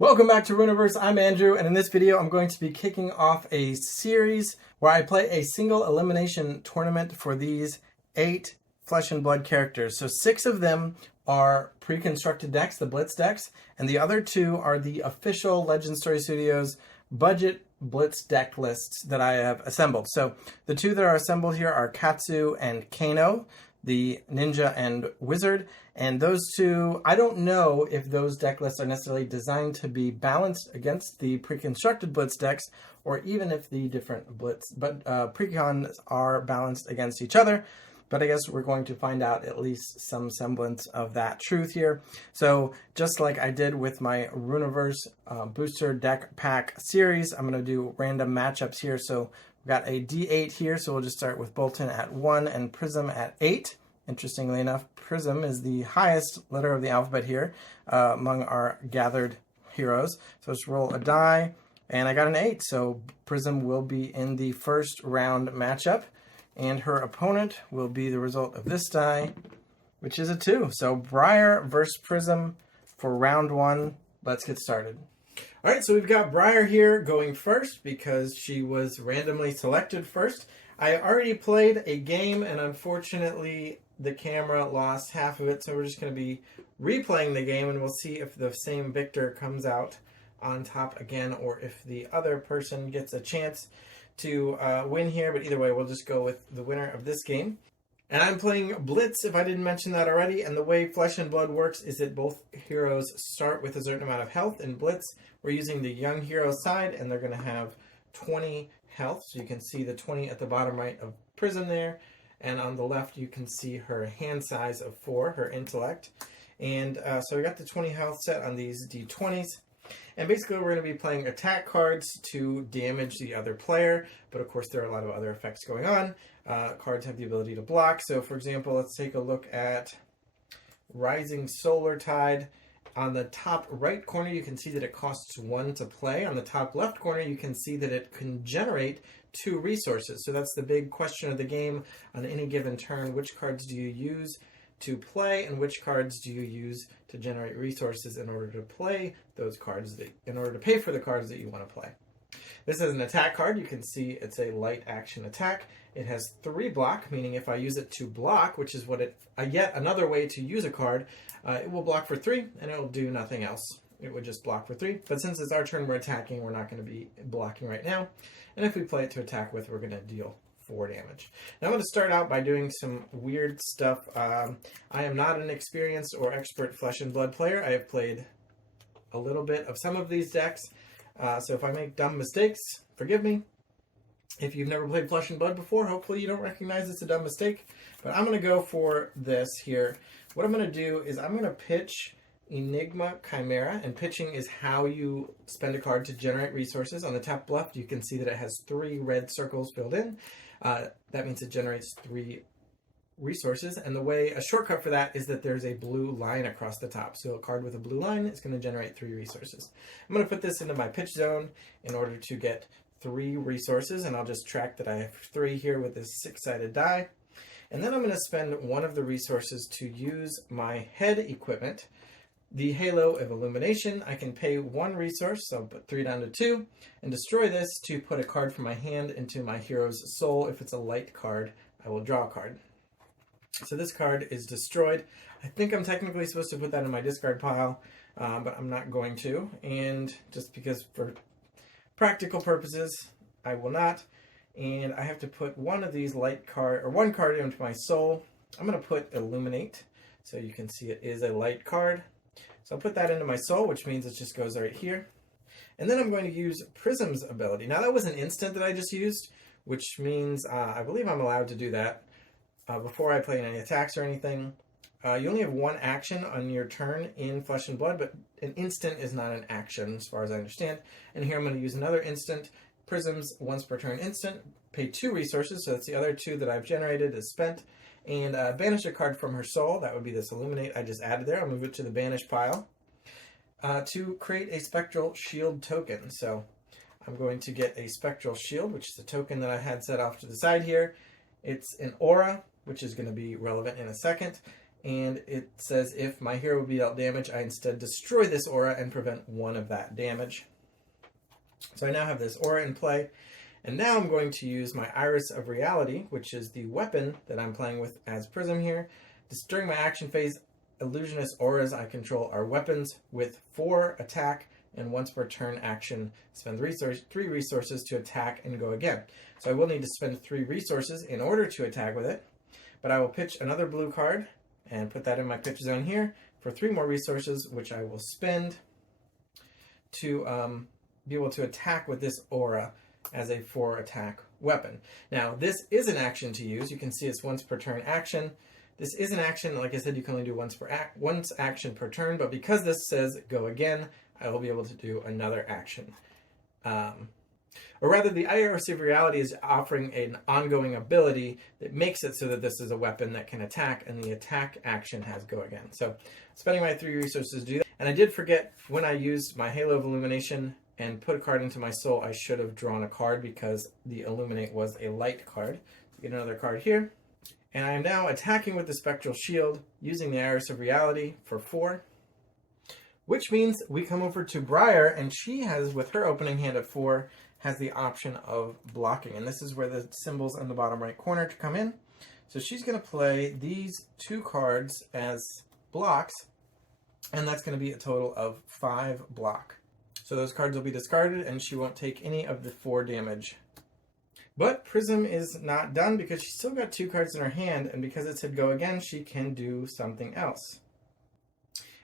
Welcome back to Runiverse. I'm Andrew, and in this video I'm going to be kicking off a series where I play a single elimination tournament for these 8 Flesh and Blood characters. So 6 of them are pre-constructed decks, the Blitz decks, and the other 2 are the official Legend Story Studios budget Blitz deck lists that I have assembled. So the 2 that are assembled here are Katsu and Kano, the Ninja and Wizard, and those 2, I don't know if those deck lists are necessarily designed to be balanced against the pre-constructed Blitz decks, or even if the different Blitz, but precons are balanced against each other. But I guess we're going to find out at least some semblance of that truth here. So just like I did with my Runiverse booster deck pack series, I'm going to do random matchups here. So we've got a D8 here, so we'll just start with Bolton at 1 and Prism at 8. Interestingly enough, Prism is the highest letter of the alphabet here among our gathered heroes. So let's roll a die, and I got an 8. So Prism will be in the first round matchup, and her opponent will be the result of this die, which is a 2. So Briar versus Prism for round 1. Let's get started. All right, so we've got Briar here going first because she was randomly selected first. I already played a game, and unfortunately the camera lost half of it, so we're just going to be replaying the game, and we'll see if the same victor comes out on top again, or if the other person gets a chance to win here. But either way, we'll just go with the winner of this game. And I'm playing Blitz, if I didn't mention that already, and the way Flesh and Blood works is that both heroes start with a certain amount of health. In Blitz, we're using the young hero side, and they're going to have 20 health, so you can see the 20 at the bottom right of Prism there, and on the left you can see her hand size of 4, her intellect. And so we got the 20 health set on these d20s. And basically we're going to be playing attack cards to damage the other player, but of course there are a lot of other effects going on. Cards have the ability to block, so for example, let's take a look at Rising Solar Tide. On the top right corner you can see that it costs 1 to play. On the top left corner you can see that it can generate 2 resources. So that's the big question of the game on any given turn. Which cards do you use to play, and which cards do you use to generate resources in order to play those cards, in order to pay for the cards that you want to play. This is an attack card. You can see it's a light action attack. It has 3 block, meaning if I use it to block, which is what yet another way to use a card, it will block for 3 and it will do nothing else. It would just block for 3. But since it's our turn, we're attacking, we're not going to be blocking right now. And if we play it to attack with, we're going to deal 4 damage. Now I'm going to start out by doing some weird stuff. I am not an experienced or expert Flesh and Blood player. I have played a little bit of some of these decks. So if I make dumb mistakes, forgive me. If you've never played Flesh and Blood before, hopefully you don't recognize it's a dumb mistake. But I'm going to go for this here. What I'm going to do is I'm going to pitch Enigma Chimera, and pitching is how you spend a card to generate resources. On the top left, you can see that it has 3 red circles filled in. That means it generates 3 resources, and the way, a shortcut for that is that there's a blue line across the top. So a card with a blue line is going to generate 3 resources. I'm going to put this into my pitch zone in order to get 3 resources, and I'll just track that I have 3 here with this 6-sided die. And then I'm going to spend 1 of the resources to use my head equipment, the Halo of Illumination. I can pay 1 resource, so I'll put 3 down to 2, and destroy this to put a card from my hand into my hero's soul. If it's a light card, I will draw a card. So this card is destroyed. I think I'm technically supposed to put that in my discard pile, but I'm not going to. And just because for practical purposes, I will not. And I have to put 1 of these light card, or 1 card into my soul. I'm going to put Illuminate, so you can see it is a light card. So I'll put that into my soul, which means it just goes right here. And then I'm going to use Prism's ability. Now that was an instant that I just used, which means I believe I'm allowed to do that before I play any attacks or anything. You only have 1 action on your turn in Flesh and Blood, but an instant is not an action as far as I understand. And here I'm going to use another instant. Prism's once per turn instant. Pay 2 resources, so that's the other 2 that I've generated is spent. And banish a card from her soul. That would be this Illuminate I just added there. I'll move it to the banish pile to create a Spectral Shield token. So I'm going to get a Spectral Shield, which is a token that I had set off to the side here. It's an aura, which is going to be relevant in a second. and it says if my hero will be dealt damage, I instead destroy this aura and prevent 1 of that damage. So I now have this aura in play, and now I'm going to use my Iris of Reality, which is the weapon that I'm playing with as Prism here. During my action phase, illusionist auras I control are weapons with 4 attack, and once per turn action, spend 3 resources to attack and go again. So I will need to spend 3 resources in order to attack with it, but I will pitch another blue card and put that in my pitch zone here for 3 more resources, which I will spend to be able to attack with this aura as a 4 attack weapon. Now, this is an action to use. You can see it's once per turn action. This is an action, like I said, you can only do once action per turn, but because this says go again, I will be able to do another action. Or rather, the Iris of Reality is offering an ongoing ability that makes it so that this is a weapon that can attack, and the attack action has go again. So, spending my 3 resources to do that. And I did forget, when I used my Halo of Illumination and put a card into my soul, I should have drawn a card because the Illuminate was a light card. So get another card here. And I am now attacking with the Spectral Shield using the Iris of Reality for 4. Which means we come over to Briar, and she has, with her opening hand at 4, has the option of blocking. And this is where the symbols in the bottom right corner to come in. So she's going to play these 2 cards as blocks, and that's going to be a total of 5 block. So those cards will be discarded, and she won't take any of the 4 damage. But Prism is not done because she's still got 2 cards in her hand, and because it said go again, she can do something else.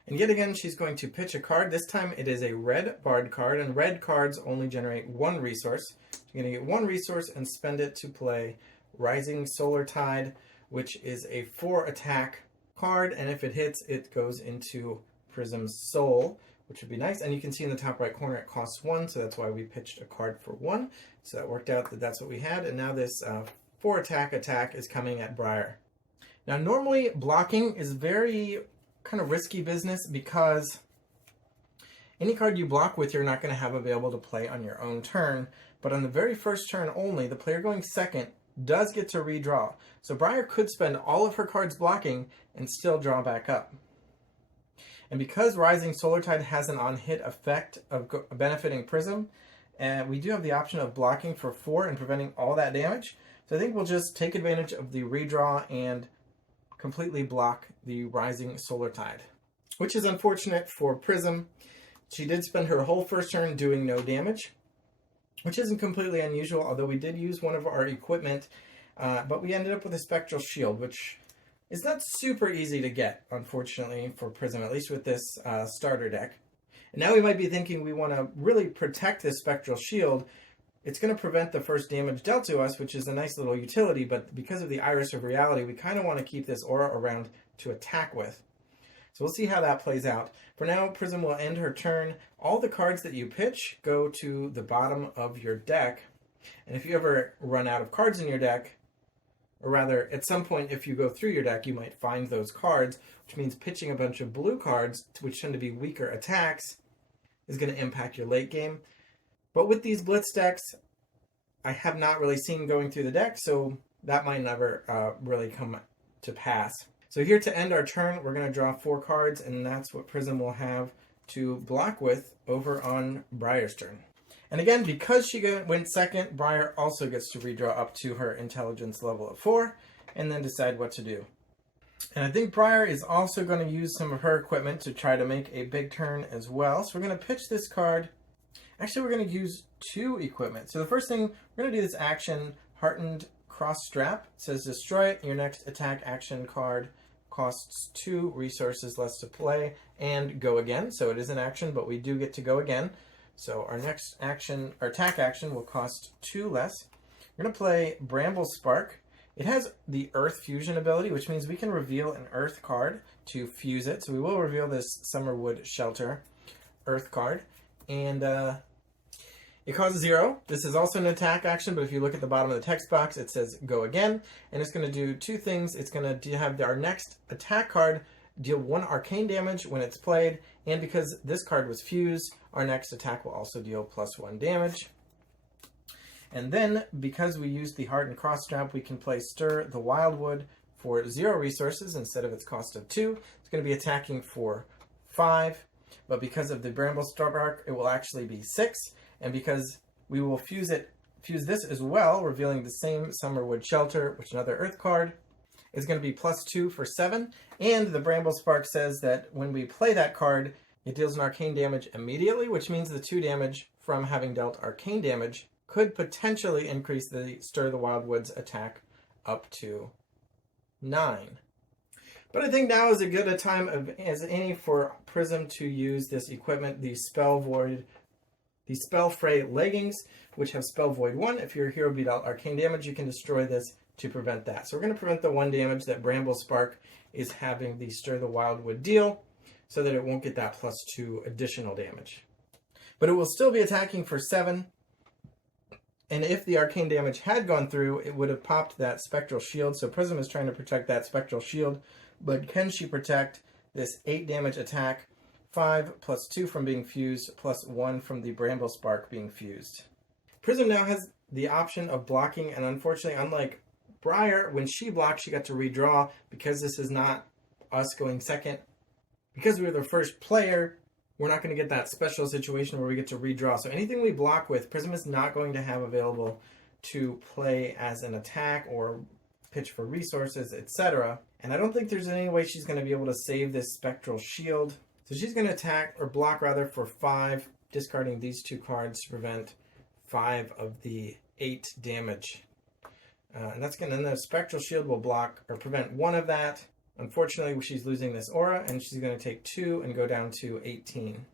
And yet again, she's going to pitch a card. This time it is a red Bard card, and red cards only generate 1 resource. So you're going to get 1 resource and spend it to play Rising Solar Tide, which is a 4 attack card, and if it hits, it goes into Prism's soul, which would be nice. And you can see in the top right corner it costs 1, so that's why we pitched a card for 1. So that worked out that that's what we had, and now this 4 attack is coming at Briar. Now normally blocking is very kind of risky business because any card you block with you're not going to have available to play on your own turn, but on the very first turn only, the player going second does get to redraw. So Briar could spend all of her cards blocking and still draw back up. And because Rising Solar Tide has an on-hit effect of benefiting Prism, we do have the option of blocking for 4 and preventing all that damage. So I think we'll just take advantage of the redraw and completely block the Rising Solar Tide, which is unfortunate for Prism. She did spend her whole first turn doing no damage, which isn't completely unusual, although we did use one of our equipment, but we ended up with a Spectral Shield, which is not super easy to get, unfortunately, for Prism, at least with this starter deck. And now we might be thinking we want to really protect this Spectral Shield. It's going to prevent the first damage dealt to us, which is a nice little utility, but because of the Iris of Reality, we kind of want to keep this aura around to attack with. So we'll see how that plays out. For now, Prism will end her turn. All the cards that you pitch go to the bottom of your deck. And if you ever run out of cards in your deck, or rather, at some point, if you go through your deck, you might find those cards, which means pitching a bunch of blue cards, which tend to be weaker attacks, is going to impact your late game. But with these Blitz decks, I have not really seen going through the deck, so that might never really come to pass. So here to end our turn, we're going to draw 4 cards, and that's what Prism will have to block with over on Briar's turn. And again, because she went second, Briar also gets to redraw up to her intelligence level of 4, and then decide what to do. And I think Briar is also going to use some of her equipment to try to make a big turn as well. So we're going to pitch this card. Actually, we're going to use 2 equipment. So the first thing, we're going to do this action, Heartened Cross Strap. It says destroy it. Your next attack action card costs 2 resources less to play and go again. So it is an action, but we do get to go again. So our next action, our attack action, will cost 2 less. We're going to play Bramble Spark. It has the Earth Fusion ability, which means we can reveal an Earth card to fuse it. So we will reveal this Summerwood Shelter Earth card. And it costs 0. This is also an attack action, but if you look at the bottom of the text box, it says go again. And it's going to do 2 things. It's going to have our next attack card deal 1 arcane damage when it's played. And because this card was fused, our next attack will also deal +1 damage. And then, because we used the Hardened Cross Strap, we can play Stir the Wildwood for 0 resources instead of its cost of 2. It's going to be attacking for 5, but because of the Bramble Spark, it will actually be 6, and because we will fuse this as well, revealing the same Summerwood Shelter, which is another Earth card. It's going to be +2 for 7, and the Bramble Spark says that when we play that card, it deals an arcane damage immediately, which means the 2 damage from having dealt arcane damage could potentially increase the Stir the Wildwoods attack up to 9. But I think now is as good a time as any for Prism to use this equipment, the Spellfray leggings, which have Spell Void 1. If your hero beat out arcane damage, you can destroy this to prevent that. So we're going to prevent the 1 damage that Bramble Spark is having the Stir the Wildwood deal, so that it won't get that +2 additional damage. But it will still be attacking for 7, and if the arcane damage had gone through, it would have popped that Spectral Shield. So Prism is trying to protect that Spectral Shield, but can she protect this 8 damage attack, 5 +2 from being fused, +1 from the Bramble Spark being fused? Prism now has the option of blocking, and unfortunately, unlike Briar, when she blocked, she got to redraw. Because this is not us going second, because we were the first player, we're not going to get that special situation where we get to redraw. So anything we block with, Prism is not going to have available to play as an attack or pitch for resources, etc. And I don't think there's any way she's going to be able to save this Spectral Shield. So she's going to attack, or block rather, for 5, discarding these 2 cards to prevent 5 of the 8 damage. And that's going to, then the Spectral Shield will block or prevent 1 of that. Unfortunately, she's losing this aura, and she's going to take 2 and go down to 18.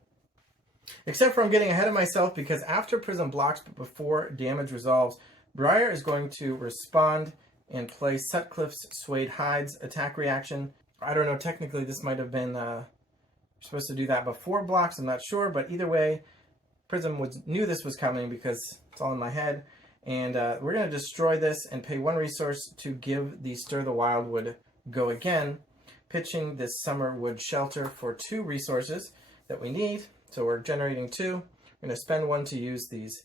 Except for I'm getting ahead of myself, because after Prism blocks but before damage resolves, Briar is going to respond and play Sutcliffe's Suede Hides attack reaction. I don't know, technically this might have been supposed to do that before blocks, I'm not sure, but either way, Prism knew this was coming because it's all in my head. And we're going to destroy this and pay 1 resource to give the Stir the Wildwood go again, pitching this Summerwood Shelter for 2 resources that we need. So we're generating 2. We're going to spend 1 to use these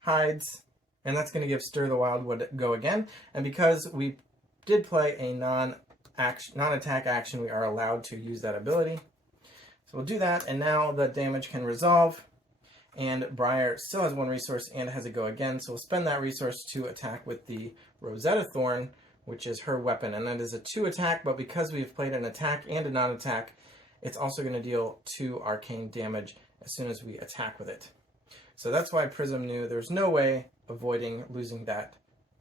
hides, and that's going to give Stir the Wildwood go again. And because we did play a non-attack action, we are allowed to use that ability. So we'll do that, and now the damage can resolve. And Briar still has 1 resource and has a go again, so we'll spend that resource to attack with the Rosetta Thorn, which is her weapon, and that is a 2 attack, but because we've played an attack and a non-attack, it's also going to deal 2 arcane damage as soon as we attack with it. So that's why Prism knew there's no way avoiding losing that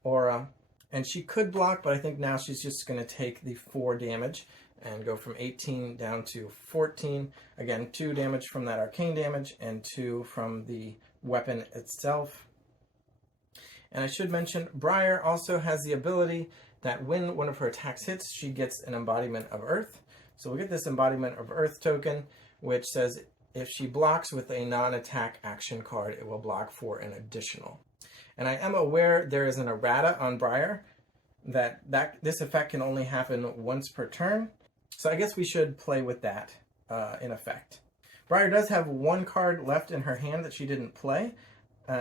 aura. And she could block, but I think now she's just going to take the 4 damage and go from 18 down to 14. Again, 2 damage from that arcane damage and 2 from the weapon itself. And I should mention, Briar also has the ability that when one of her attacks hits, she gets an Embodiment of Earth. So we'll get this Embodiment of Earth token, which says if she blocks with a non-attack action card, it will block for an additional. And I am aware there is an errata on Briar that this effect can only happen once per turn. So I guess we should play with that in effect. Briar does have 1 card left in her hand that she didn't play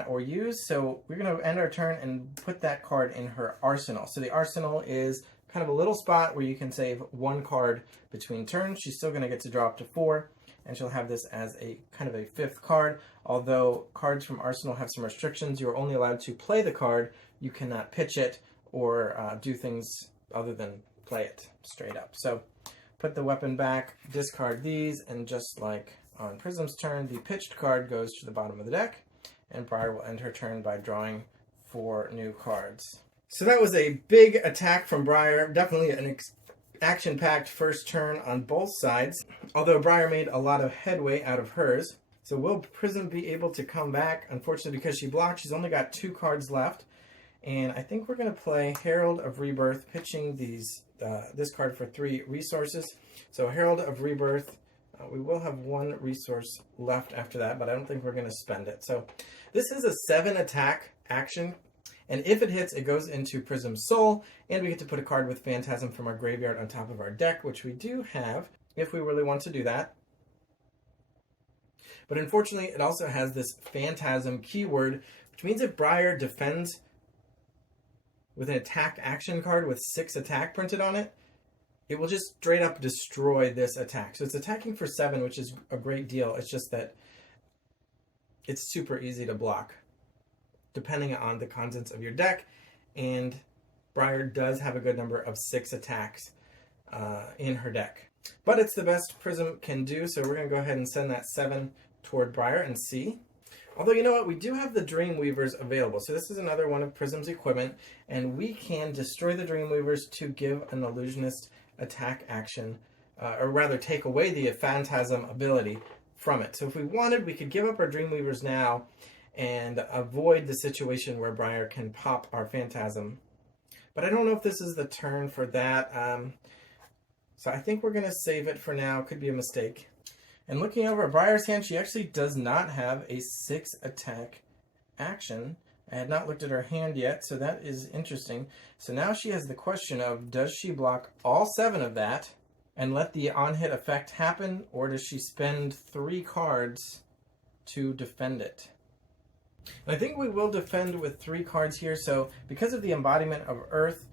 or use, so we're going to end our turn and put that card in her arsenal. So the arsenal is kind of a little spot where you can save 1 card between turns. She's still going to get to draw up to 4, and she'll have this as a kind of a 5th card. Although cards from arsenal have some restrictions, you're only allowed to play the card. You cannot pitch it or do things other than play it straight up. So put the weapon back, discard these, and just like on Prism's turn, the pitched card goes to the bottom of the deck, and Briar will end her turn by drawing 4 new cards. So that was a big attack from Briar, definitely an action-packed first turn on both sides, although Briar made a lot of headway out of hers. So will Prism be able to come back? Unfortunately, because she blocked, she's only got 2 cards left, and I think we're going to play Herald of Rebirth, pitching this card for 3 resources. So Herald of Rebirth, we will have 1 resource left after that, but I don't think we're going to spend it. So this is a 7 attack action, and if it hits, it goes into Prism's Soul, and we get to put a card with Phantasm from our graveyard on top of our deck, which we do have if we really want to do that. But unfortunately, it also has this Phantasm keyword, which means if Briar defends with an attack action card with 6 attack printed on it, it will just straight up destroy this attack. So it's attacking for 7, which is a great deal. It's just that it's super easy to block, depending on the contents of your deck. And Briar does have a good number of 6 attacks in her deck. But it's the best Prism can do, so we're going to go ahead and send that 7 toward Briar and see. Although, you know what? We do have the Dreamweavers available. So this is another one of Prism's equipment, and we can destroy the Dreamweavers to give an Illusionist attack action, or rather take away the Phantasm ability from it. So if we wanted, we could give up our Dreamweavers now and avoid the situation where Briar can pop our Phantasm. But I don't know if this is the turn for that. So I think we're going to save it for now. Could be a mistake. And looking over at Briar's hand, she actually does not have a 6 attack action. I had not looked at her hand yet, so that is interesting. So now she has the question of, does she block all 7 of that and let the on-hit effect happen, or does she spend 3 cards to defend it? And I think we will defend with 3 cards here. So because of the embodiment of Earth,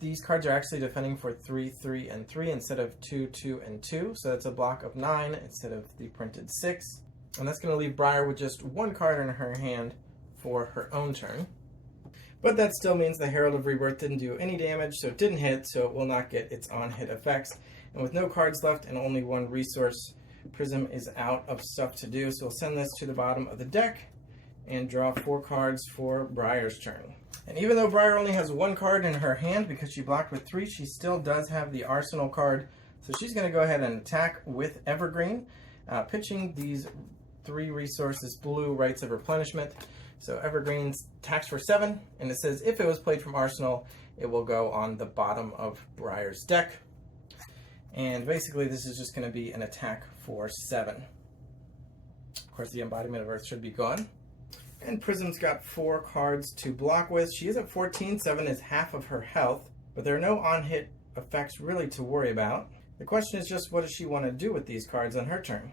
these cards are actually defending for 3, 3, and 3 instead of 2, 2, and 2. So that's a block of 9 instead of the printed 6. And that's going to leave Briar with just 1 card in her hand for her own turn. But that still means the Herald of Rebirth didn't do any damage, so it didn't hit, so it will not get its on-hit effects. And with no cards left and only 1 resource, Prism is out of stuff to do. So we'll send this to the bottom of the deck and draw 4 cards for Briar's turn. And even though Briar only has 1 card in her hand because she blocked with 3, she still does have the Arsenal card. So she's going to go ahead and attack with Evergreen, pitching these 3 resources, blue, Rites of Replenishment. So Evergreen attacks for 7, and it says if it was played from Arsenal, it will go on the bottom of Briar's deck. And basically this is just going to be an attack for 7. Of course, the embodiment of Earth should be gone. And Prism's got 4 cards to block with. She is at 14, 7 is half of her health, but there are no on-hit effects really to worry about. The question is just, what does she want to do with these cards on her turn?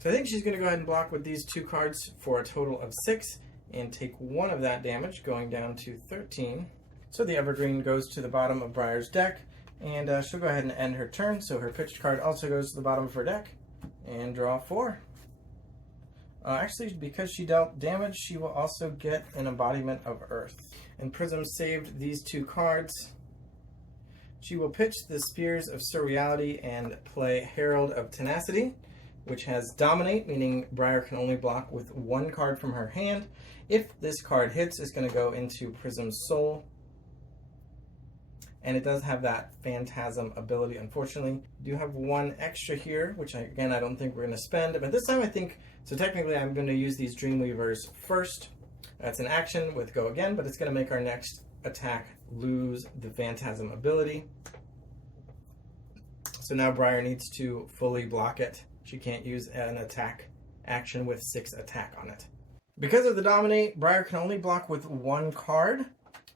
So I think she's going to go ahead and block with these 2 cards for a total of 6 and take 1 of that damage, going down to 13. So the Evergreen goes to the bottom of Briar's deck, and she'll go ahead and end her turn. So her pitched card also goes to the bottom of her deck, and draw 4. Actually, because she dealt damage, she will also get an embodiment of Earth. And Prism saved these 2 cards. She will pitch the Spears of Surreality and play Herald of Tenacity, which has Dominate, meaning Briar can only block with 1 card from her hand. If this card hits, it's going to go into Prism's Soul. And it does have that Phantasm ability, unfortunately. We do have 1 extra here, which again, I don't think we're going to spend. But this time I think, so technically I'm going to use these Dreamweavers first. That's an action with Go Again, but it's going to make our next attack lose the Phantasm ability. So now Briar needs to fully block it. She can't use an attack action with 6 attack on it. Because of the Dominate, Briar can only block with 1 card.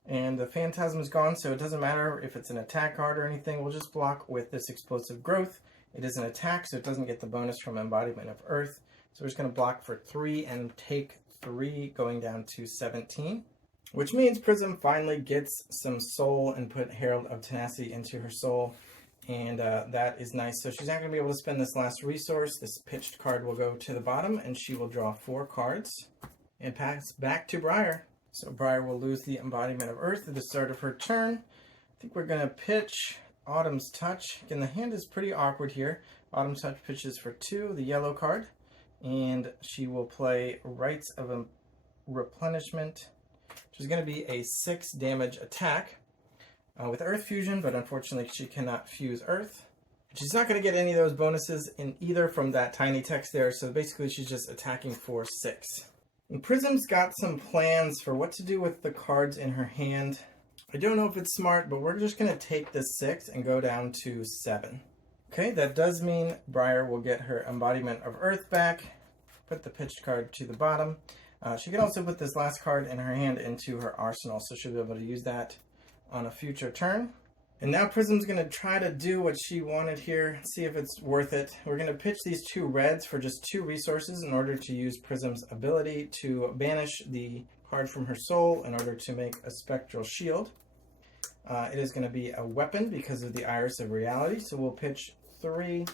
And the Phantasm is gone, so it doesn't matter if it's an attack card or anything. We'll just block with this Explosive Growth. It is an attack, so it doesn't get the bonus from Embodiment of Earth. So we're just going to block for 3 and take 3, going down to 17. Which means Prism finally gets some soul and put Herald of Tenacity into her soul. And that is nice. So she's not going to be able to spend this last resource. This pitched card will go to the bottom, and she will draw 4 cards and pass back to Briar. So Briar will lose the Embodiment of Earth at the start of her turn. I think we're going to pitch Autumn's Touch. Again, the hand is pretty awkward here. Autumn's Touch pitches for 2, the yellow card. And she will play Rites of Replenishment, which is going to be a 6 damage attack with Earth Fusion, but unfortunately she cannot fuse Earth. She's not going to get any of those bonuses in either from that tiny text there, so basically she's just attacking for 6. And Prism's got some plans for what to do with the cards in her hand. I don't know if it's smart, but we're just going to take this 6 and go down to 7. Okay, that does mean Briar will get her Embodiment of Earth back. Put the pitched card to the bottom. She can also put this last card in her hand into her arsenal, so she'll be able to use that on a future turn. And now Prism's going to try to do what she wanted here, see if it's worth it. We're going to pitch these 2 reds for just 2 resources in order to use Prism's ability to banish the card from her soul in order to make a Spectral Shield. It is going to be a weapon because of the Iris of Reality. So we'll pitch 3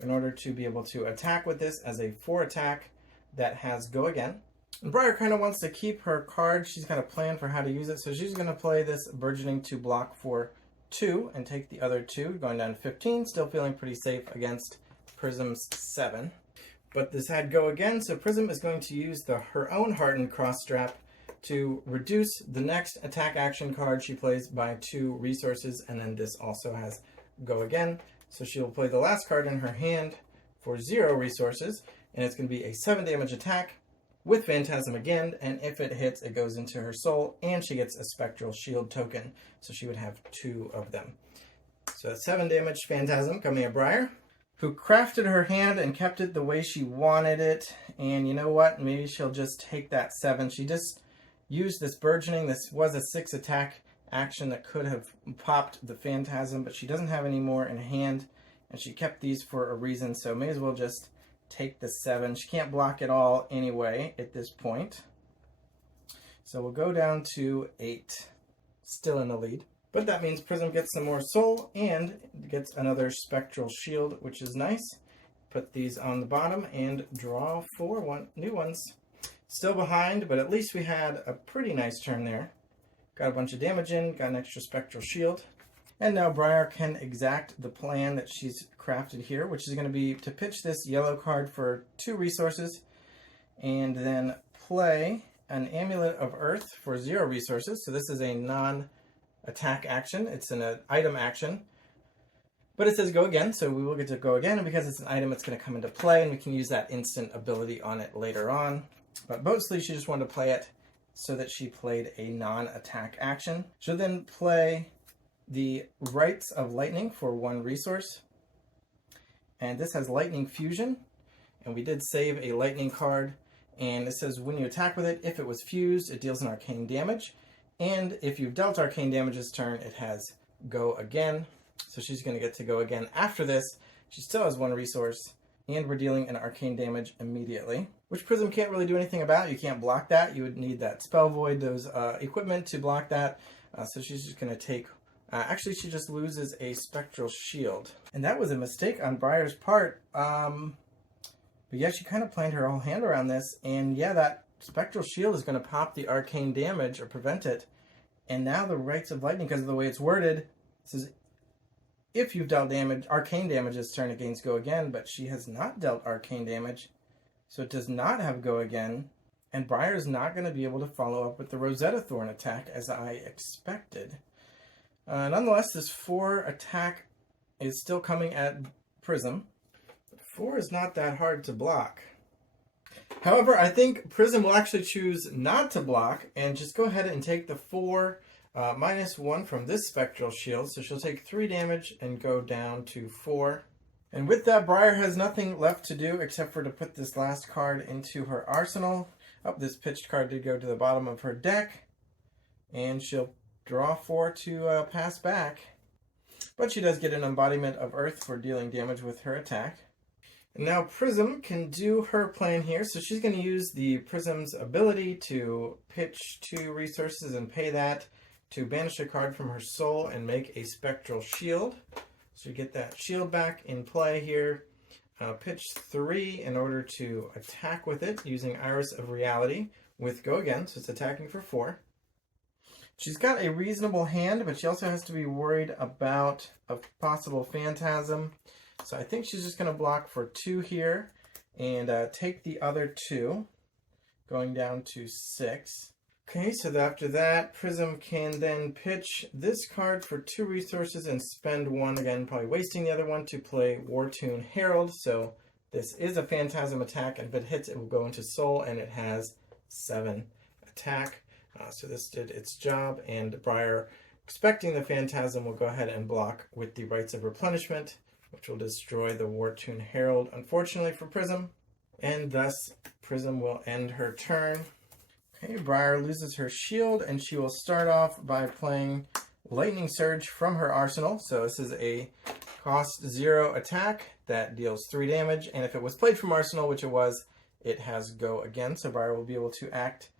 in order to be able to attack with this as a 4 attack that has Go Again. And Briar kind of wants to keep her card. She's got a plan for how to use it. So she's going to play this Burgeoning to block for 2 and take the other 2, going down to 15. Still feeling pretty safe against Prism's 7. But this had Go Again, so Prism is going to use her own Hardened Cross Strap to reduce the next attack action card she plays by 2 resources, and then this also has Go Again. So she'll play the last card in her hand for 0 resources, and it's going to be a 7 damage attack with Phantasm again, and if it hits, it goes into her soul, and she gets a Spectral Shield token, so she would have 2 of them. So 7 damage Phantasm coming at Briar, who crafted her hand and kept it the way she wanted it. And you know what? Maybe she'll just take that 7. She just used this Burgeoning. This was a 6 attack action that could have popped the Phantasm, but she doesn't have any more in hand, and she kept these for a reason, so may as well just take the 7. She can't block it all anyway at this point. So we'll go down to 8. Still in the lead. But that means Prism gets some more soul and gets another Spectral Shield, which is nice. Put these on the bottom and draw 4 new ones. Still behind, but at least we had a pretty nice turn there. Got a bunch of damage in, got an extra Spectral Shield. And now Briar can exact the plan that she's crafted here, which is going to be to pitch this yellow card for 2 resources and then play an Amulet of Earth for 0 resources. So this is a non-attack action. It's an item action. But it says Go Again, so we will get to Go Again, and because it's an item, it's going to come into play, and we can use that instant ability on it later on. But mostly she just wanted to play it so that she played a non-attack action. She'll then play the Rites of Lightning for 1 resource. And this has Lightning Fusion, and we did save a lightning card, and it says when you attack with it, if it was fused, it deals an arcane damage, and if you've dealt arcane damage this turn, it has Go Again. So she's going to get to Go Again after this. She still has 1 resource, and we're dealing an arcane damage immediately, which Prism can't really do anything about. You can't block that. You would need that Spell Void, those equipment to block that. So she's just going to take... actually, she just loses a Spectral Shield. And that was a mistake on Briar's part. But yeah, she kind of planned her whole hand around this. And yeah, that Spectral Shield is going to pop the arcane damage or prevent it. And now the Rites of Lightning, because of the way it's worded, says if you've dealt damage, arcane damage this turn, it gains Go Again. But she has not dealt arcane damage, so it does not have Go Again. And Briar is not going to be able to follow up with the Rosetta Thorn attack as I expected. Nonetheless, this 4 attack is still coming at Prism. 4 is not that hard to block. However, I think Prism will actually choose not to block and just go ahead and take the 4 -1 from this Spectral Shield. So she'll take 3 damage and go down to 4. And with that, Briar has nothing left to do except for to put this last card into her arsenal. Oh, this pitched card did go to the bottom of her deck. And she'll draw 4 to pass back. But she does get an Embodiment of Earth for dealing damage with her attack. And now Prism can do her plan here. So she's going to use the Prism's ability to pitch 2 resources and pay that to banish a card from her soul and make a Spectral Shield. So you get that shield back in play here. Pitch 3 in order to attack with it using Iris of Reality with Go Again. So it's attacking for 4. She's got a reasonable hand, but she also has to be worried about a possible Phantasm. So I think she's just going to block for 2 here and take the other 2, going down to 6. Okay, so after that, Prism can then pitch this card for 2 resources and spend 1, again, probably wasting the other one, to play Wartune Herald. So this is a Phantasm attack, and if it hits, it will go into Soul, and it has 7 attack. So this did its job, and Briar, expecting the Phantasm, will go ahead and block with the Rites of Replenishment, which will destroy the Wartune Herald, unfortunately for Prism. And thus, Prism will end her turn. Okay, Briar loses her shield, and she will start off by playing Lightning Surge from her arsenal. So this is a cost 0 attack that deals 3 damage, and if it was played from arsenal, which it was, it has Go Again. So Briar will be able to act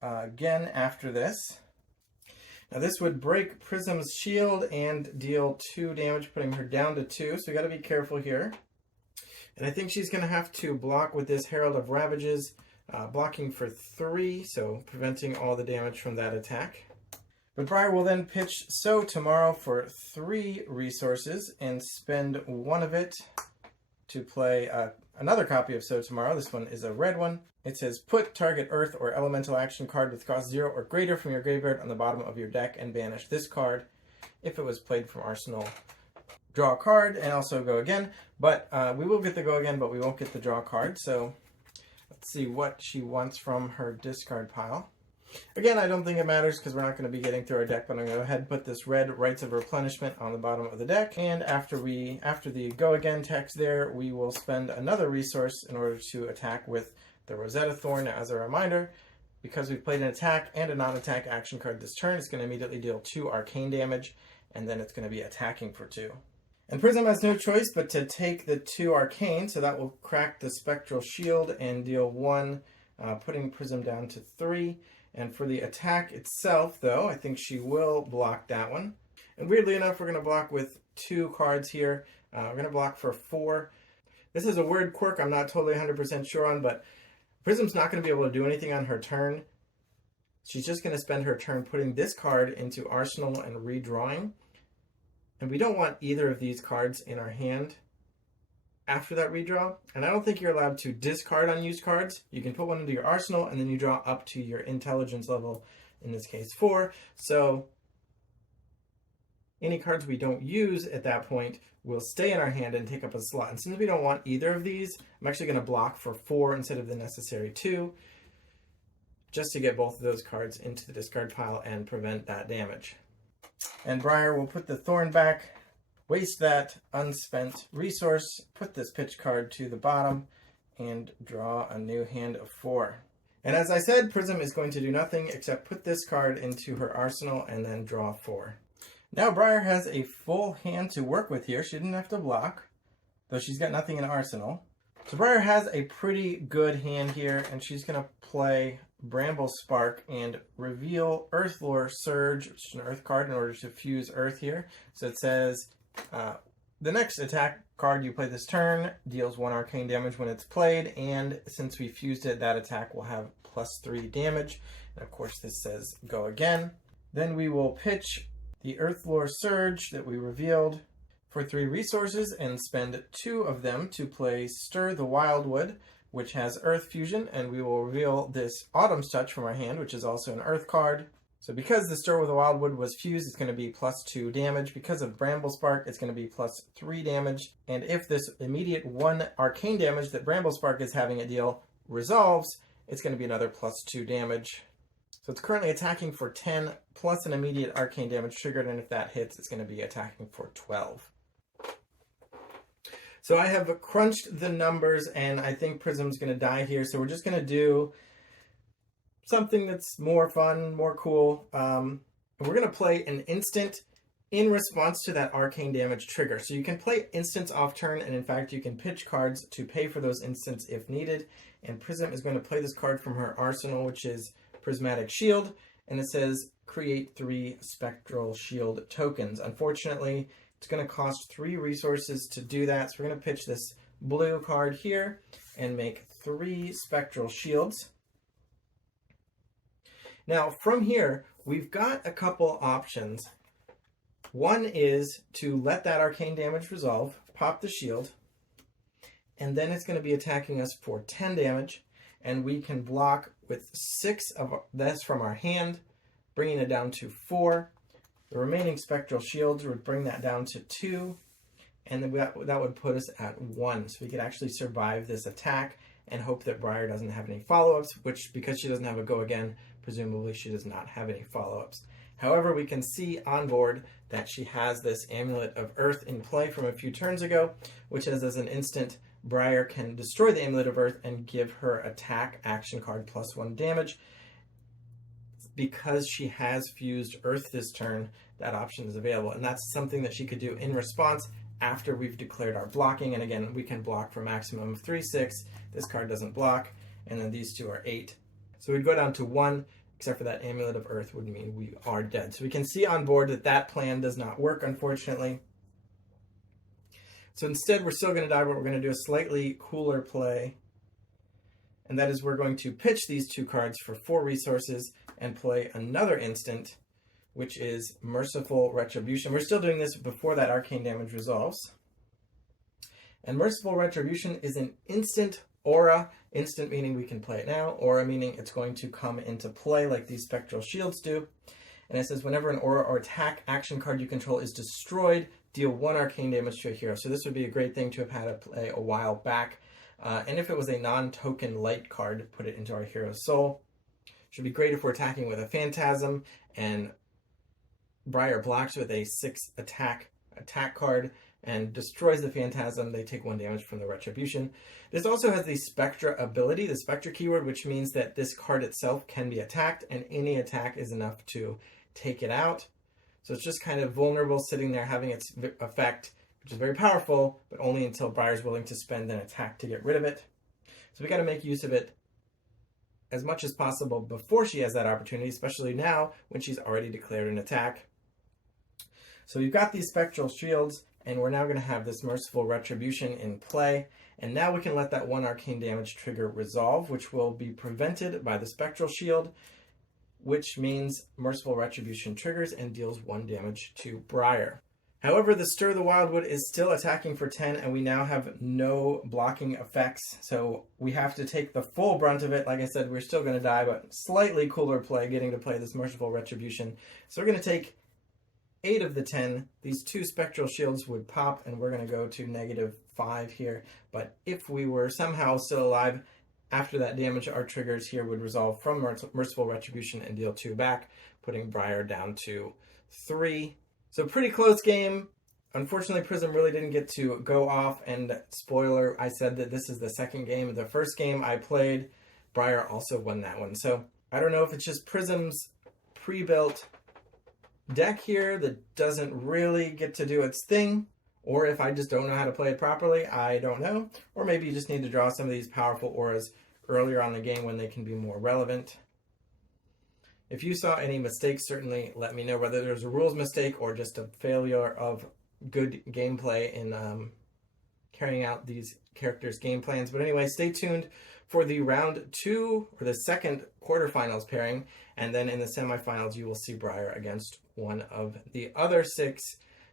again after this. Now this would break Prism's shield and deal 2 damage, putting her down to 2, so we got to be careful here. And I think she's going to have to block with this Herald of Ravages, blocking for 3, so preventing all the damage from that attack. But Briar will then pitch So tomorrow for 3 resources and spend 1 of it to play another copy of So tomorrow. This one is a red one. It says, put target Earth or Elemental action card with cost 0 or greater from your graveyard on the bottom of your deck and banish this card. If it was played from Arsenal, draw a card and also go again. But we will get the go again, but we won't get the draw card. So let's see what she wants from her discard pile. Again, I don't think it matters because we're not going to be getting through our deck, but I'm going to go ahead and put this red Rites of Replenishment on the bottom of the deck. And after the go again text there, we will spend another resource in order to attack with the Rosetta Thorn. Now, as a reminder, because we've played an attack and a non-attack action card this turn, it's going to immediately deal 2 arcane damage, and then it's going to be attacking for 2. And Prism has no choice but to take the 2 arcane, so that will crack the Spectral Shield and deal 1, putting Prism down to 3. And for the attack itself, though, I think she will block that one. And weirdly enough, we're going to block with 2 cards here. We're going to block for 4. This is a word quirk I'm not totally 100% sure on, but Prism's not going to be able to do anything on her turn. She's just going to spend her turn putting this card into Arsenal and redrawing. And we don't want either of these cards in our hand after that redraw. And I don't think you're allowed to discard unused cards. You can put one into your arsenal and then you draw up to your intelligence level, in this case 4. So any cards we don't use at that point will stay in our hand and take up a slot. And since we don't want either of these, I'm actually going to block for 4 instead of the necessary 2, just to get both of those cards into the discard pile and prevent that damage. And Briar will put the Thorn back, waste that unspent resource, put this pitch card to the bottom, and draw a new hand of 4. And as I said, Prism is going to do nothing except put this card into her arsenal and then draw 4. Now Briar has a full hand to work with here. She didn't have to block, though she's got nothing in arsenal. So Briar has a pretty good hand here, and she's going to play Bramble Spark and reveal Earthlore Surge, which is an Earth card, in order to fuse Earth here. So it says, the next attack card you play this turn deals 1 arcane damage when it's played, and since we fused it, that attack will have +3 damage. And of course this says go again. Then we will pitch the Earthlore Surge that we revealed for 3 resources and spend 2 of them to play Stir the Wildwood, which has Earth Fusion, and we will reveal this Autumn's Touch from our hand, which is also an Earth card. So because the Stir with the Wildwood was fused, it's going to be +2 damage. Because of Bramble Spark, it's going to be +3 damage. And if this immediate 1 arcane damage that Bramble Spark is having it deal resolves, it's going to be another +2 damage. So it's currently attacking for 10 plus an immediate arcane damage triggered, and if that hits, it's going to be attacking for 12. So I have crunched the numbers, and I think Prism's going to die here. So we're just going to do something that's more fun, more cool. We're going to play an instant in response to that arcane damage trigger. So you can play instants off turn, and in fact you can pitch cards to pay for those instants if needed. And Prism is going to play this card from her arsenal, which is Prismatic Shield, and it says create 3 Spectral Shield tokens. Unfortunately, it's going to cost 3 resources to do that, so we're going to pitch this blue card here and make 3 Spectral Shields. Now, from here, we've got a couple options. One is to let that arcane damage resolve, pop the shield, and then it's going to be attacking us for 10 damage, and we can block with 6 of this from our hand, bringing it down to 4. The remaining Spectral Shields would bring that down to 2, and then that would put us at 1. So we could actually survive this attack and hope that Briar doesn't have any follow-ups, which, because she doesn't have a go again, presumably she does not have any follow-ups. However, we can see on board that she has this Amulet of Earth in play from a few turns ago, which is, as an instant, Briar can destroy the Amulet of Earth and give her attack action card +1 damage. Because she has fused Earth this turn, that option is available, and that's something that she could do in response after we've declared our blocking. And again, we can block for a maximum of 3/6. This card doesn't block, and then these 2 are 8. So we'd go down to 1, except for that Amulet of Earth would mean we are dead. So we can see on board that that plan does not work, unfortunately. So instead, we're still going to die, but we're going to do a slightly cooler play. And that is we're going to pitch these 2 cards for 4 resources and play another instant, which is Merciful Retribution. We're still doing this before that arcane damage resolves. And Merciful Retribution is an instant aura. Instant meaning we can play it now. Aura meaning it's going to come into play like these Spectral Shields do. And it says whenever an aura or attack action card you control is destroyed, deal 1 arcane damage to a hero. So this would be a great thing to have had to play a while back. And if it was a non-token light card, put it into our hero's soul. Should be great if we're attacking with a Phantasm, and Briar blocks with a 6 attack card and destroys the Phantasm. They take 1 damage from the Retribution. This also has the Spectra ability, the Spectra keyword, which means that this card itself can be attacked, and any attack is enough to take it out. So it's just kind of vulnerable, sitting there having its effect, which is very powerful, but only until Briar's willing to spend an attack to get rid of it. So we got to make use of it as much as possible before she has that opportunity, especially now when she's already declared an attack. So we've got these Spectral Shields, and we're now going to have this Merciful Retribution in play. And now we can let that 1 arcane damage trigger resolve, which will be prevented by the Spectral Shield, which means Merciful Retribution triggers and deals 1 damage to Briar. However, the Stir the Wildwood is still attacking for 10, and we now have no blocking effects, so we have to take the full brunt of it. Like I said, we're still going to die, but slightly cooler play, getting to play this Merciful Retribution. So we're going to take 8 of the 10. These 2 Spectral Shields would pop, and we're going to go to -5 here. But if we were somehow still alive after that damage, our triggers here would resolve from Merciful Retribution and deal 2 back, putting Briar down to 3. So pretty close game. Unfortunately, Prism really didn't get to go off, and spoiler, I said that this is the second game. The first game I played, Briar also won that one. So I don't know if it's just Prism's pre-built deck here that doesn't really get to do its thing, or if I just don't know how to play it properly, I don't know. Or maybe you just need to draw some of these powerful auras earlier on the game when they can be more relevant. If you saw any mistakes, certainly let me know, whether there's a rules mistake or just a failure of good gameplay in carrying out these characters' game plans. But anyway, stay tuned for the round 2, or the second quarterfinals pairing, and then in the semifinals you will see Briar against one of the other 6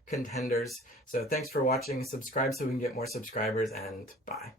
contenders. So thanks for watching. Subscribe so we can get more subscribers, and bye.